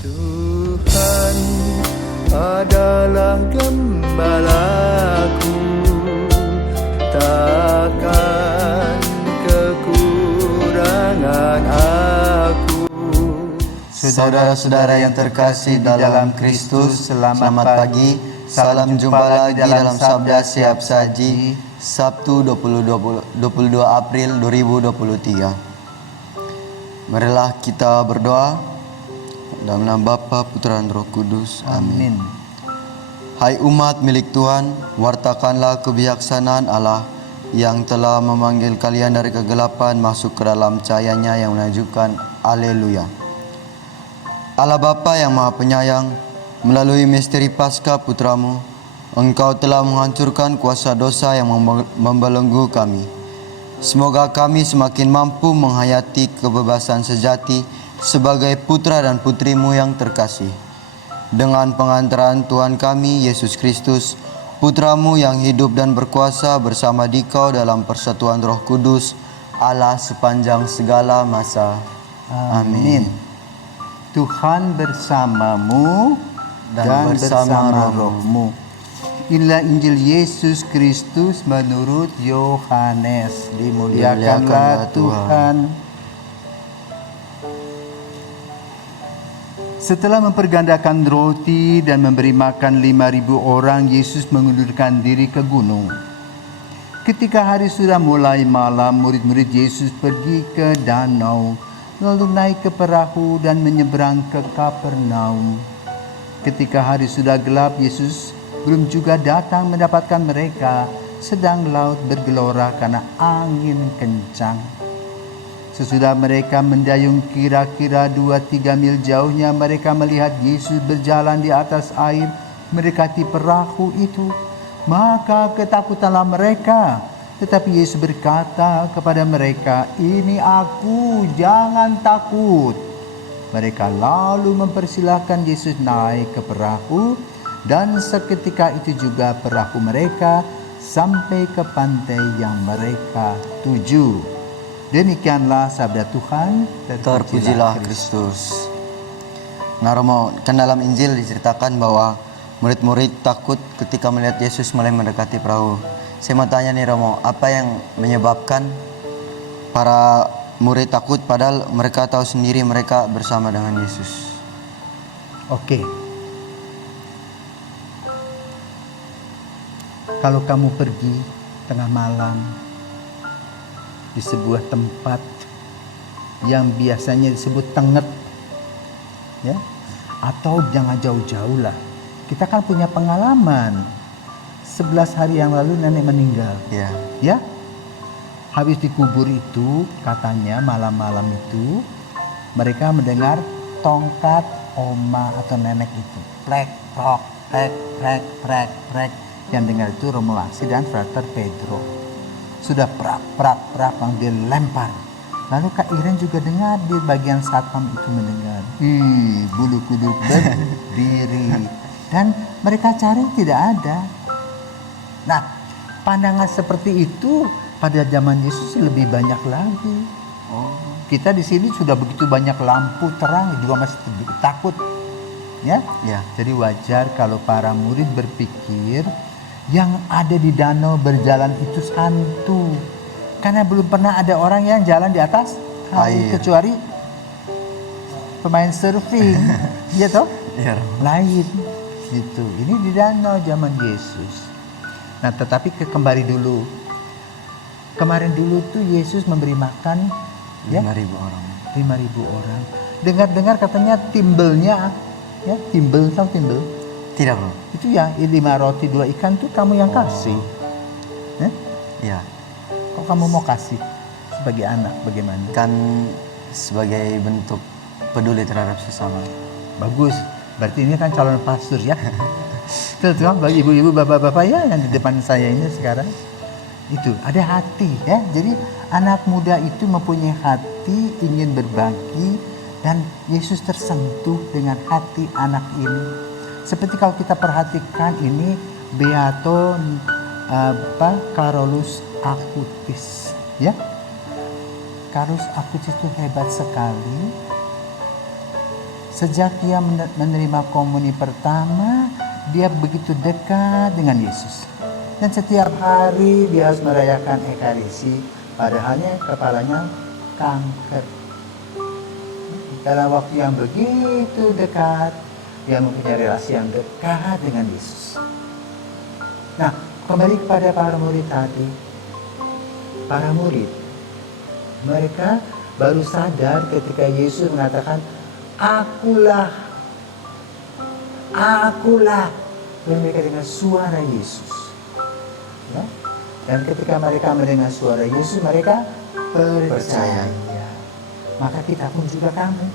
Tuhan adalah gembalaku, takkan kekurangan aku. Saudara-saudara yang terkasih dalam Kristus, selamat pagi. Salam jumpa lagi dalam Sabda Siap Saji, Sabtu 22 April 2023. Marilah kita berdoa dalam nama Bapa, Putra, dan Roh Kudus. Amin. Hai umat milik Tuhan, wartakanlah kebijaksanaan Allah yang telah memanggil kalian dari kegelapan masuk ke dalam cahaya-Nya yang menunjukkan. Haleluya. Allah Bapa yang Maha Penyayang, melalui misteri Paskah Putramu, Engkau telah menghancurkan kuasa dosa yang membelenggu kami. Semoga kami semakin mampu menghayati kebebasan sejati sebagai putra dan putrimu yang terkasih. Dengan pengantaran Tuhan kami, Yesus Kristus, Putramu yang hidup dan berkuasa bersama Dikau dalam persatuan Roh Kudus, Allah sepanjang segala masa. Amin. Tuhan bersamamu dan bersama rohmu. Inilah Injil Yesus Kristus menurut Yohanes. Dimuliakanlah Tuhan. Setelah mempergandakan roti dan memberi makan 5.000 orang, Yesus mengundurkan diri ke gunung. Ketika hari sudah mulai malam, murid-murid Yesus pergi ke danau, lalu naik ke perahu dan menyeberang ke Kapernaum. Ketika hari sudah gelap, Yesus belum juga datang mendapatkan mereka, sedang laut bergelora karena angin kencang. Sesudah mereka mendayung kira-kira 2-3 mil jauhnya, mereka melihat Yesus berjalan di atas air mendekati perahu itu. Maka ketakutanlah mereka. Tetapi Yesus berkata kepada mereka, "Ini aku, jangan takut." Mereka lalu mempersilahkan Yesus naik ke perahu, dan seketika itu juga perahu mereka sampai ke pantai yang mereka tuju. Demikianlah sabda Tuhan. Terpujilah Kristus. Nah Romo, kan dalam Injil diceritakan bahwa murid-murid takut ketika melihat Yesus mulai mendekati perahu. Saya mau tanya nih Romo, apa yang menyebabkan para murid takut padahal mereka tahu sendiri mereka bersama dengan Yesus? Oke. Kalau kamu pergi tengah malam di sebuah tempat yang biasanya disebut tenget, ya, atau jangan jauh-jauh lah. Kita kan punya pengalaman. 11 hari yang lalu nenek meninggal. Ya. Habis dikubur itu, katanya malam-malam itu mereka mendengar tongkat oma atau nenek itu. Plek, prok, plek, plek, plek, plek. Yang dengar itu Romo Asi dan Frater Pedro. Sudah prak, prak, prak, dia lempar. Lalu Kak Iren juga dengar, di bagian satpam itu mendengar. Bulu kuduk berdiri. Dan mereka cari tidak ada. Nah, pandangan seperti itu pada zaman Yesus lebih banyak lagi. Kita di sini sudah begitu banyak lampu terang juga masih takut, ya? Jadi wajar kalau para murid berpikir yang ada di danau berjalan itu hantu, karena belum pernah ada orang yang jalan di atas air kecuali pemain surfing, ya toh? Lain, gitu. Ini di danau zaman Yesus. Nah, tetapi kembali dulu. Kemarin dulu tuh Yesus memberi makan 5.000 orang. 5.000 orang. Dengar-dengar katanya timbelnya, ya, timbel, tahu timbel? Tidak, Bro. Itu ya, 5 roti 2 ikan tuh kamu yang kasih. Iya. Kok kamu mau kasih sebagai anak, bagaimana? Kan sebagai bentuk peduli terhadap sesama. Bagus. Berarti ini kan calon pastor ya. Terutama bagi ibu-ibu, bapak-bapak ya yang di depan saya ini sekarang. Itu ada hati ya. Jadi anak muda itu mempunyai hati ingin berbagi, dan Yesus tersentuh dengan hati anak ini. Seperti kalau kita perhatikan ini Beato Carolus Acutis, ya. Carolus Acutis itu hebat sekali. Sejak dia menerima komuni pertama, dia begitu dekat dengan Yesus. Dan setiap hari dia harus merayakan Ekaristi, padahalnya kepalanya kanker. Dalam waktu yang begitu dekat, dia mempunyai relasi yang dekat dengan Yesus. Nah, kembali kepada para murid tadi. Para murid, mereka baru sadar ketika Yesus mengatakan, Akulah. Dan mereka dengar suara Yesus. Ya? Dan ketika mereka mendengar suara Yesus, mereka percaya. Maka kita pun kamu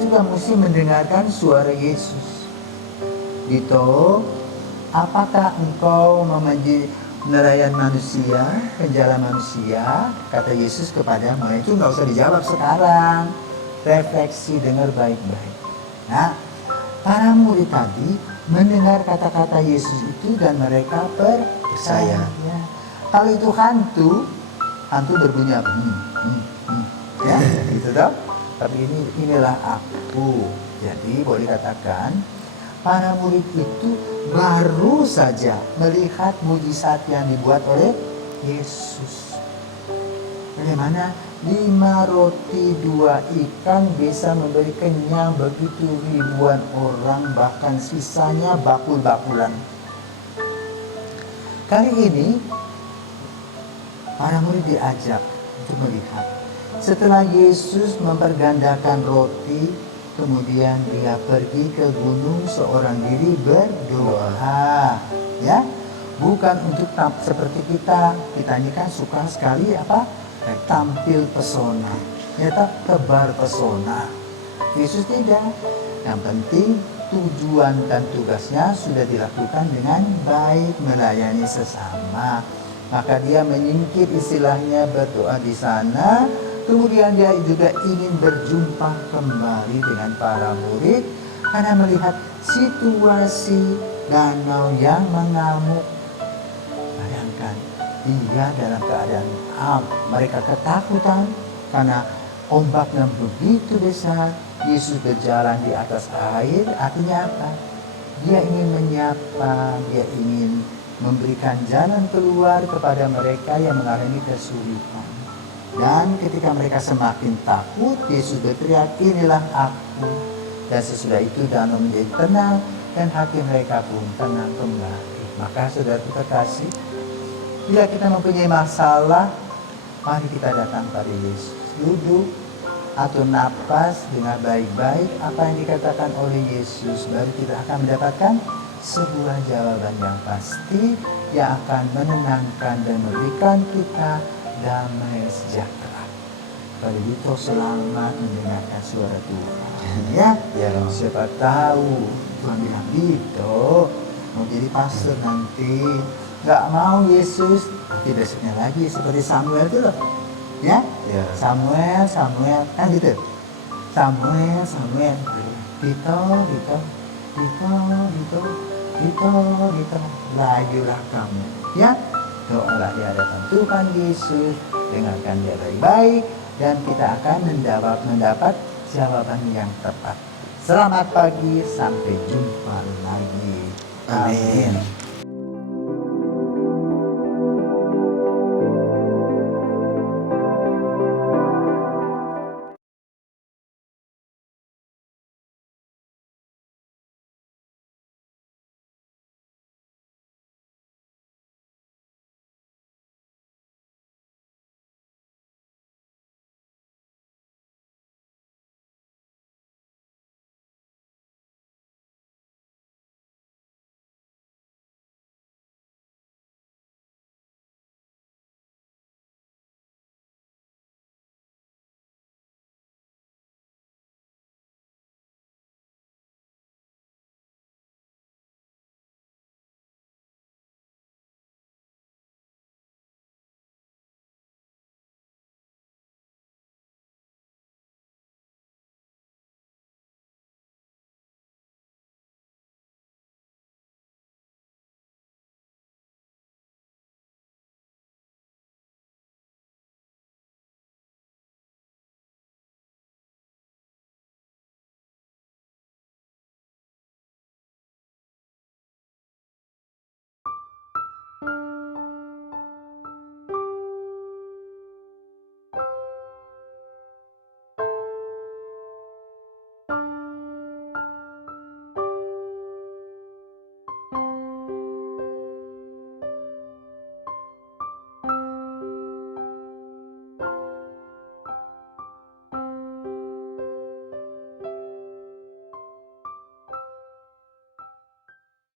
juga mesti mendengarkan suara Yesus. Dito, apakah engkau memanggil nelayan manusia, penjala manusia? Kata Yesus kepada mereka, itu nggak usah dijawab sekarang. Refleksi, dengar baik-baik. Nah, para murid tadi mendengar kata-kata Yesus itu dan mereka percaya. Ya. Kalau itu hantu berbunyi apa? Ya, gitu dong. Tapi inilah aku. Jadi boleh katakan para murid itu baru saja melihat mujizat yang dibuat oleh Yesus. Bagaimana 5 roti 2 ikan bisa memberi kenyang begitu ribuan orang, bahkan sisanya bakul-bakulan. Kali ini para murid diajak untuk melihat. Setelah Yesus mempergandakan roti, kemudian dia pergi ke gunung seorang diri berdoa. Ya, bukan untuk seperti kita ini kan suka sekali tampil pesona, ternyata tebar pesona. Yesus tidak. Yang penting tujuan dan tugasnya sudah dilakukan dengan baik, melayani sesama. Maka dia menyingkir, istilahnya berdoa di sana. Kemudian dia juga ingin berjumpa kembali dengan para murid karena melihat situasi danau yang mengamuk. Bayangkan, dia dalam keadaan mereka ketakutan karena ombaknya begitu besar. Yesus berjalan di atas air, artinya apa? Dia ingin menyapa, dia ingin memberikan jalan keluar kepada mereka yang mengalami kesulitan. Dan ketika mereka semakin takut, Yesus berteriak, inilah aku. Dan sesudah itu danau menjadi tenang dan hati mereka pun tenang kembali. Maka saudara kekasih, bila kita mempunyai masalah, mari kita datang pada Yesus. Duduk atau napas dengan baik-baik apa yang dikatakan oleh Yesus. Baru kita akan mendapatkan sebuah jawaban yang pasti yang akan menenangkan dan memberikan kita damai sejahtera. Kalau itu selamat mendengarkan suara Tuhan. Ya, siapa tahu Tuhan bilang gitu, mau jadi pastor nanti, nggak mau Yesus, tapi besoknya lagi seperti Samuel itu loh. Ya, Samuel, kan gitu. Samuel, Dito, lajulah kamu. Ya, doalah di hadapan Tuhan Yesus, dengarkan dia baik-baik, dan kita akan mendapat jawaban yang tepat. Selamat pagi, sampai jumpa lagi. Amin. Tuhan.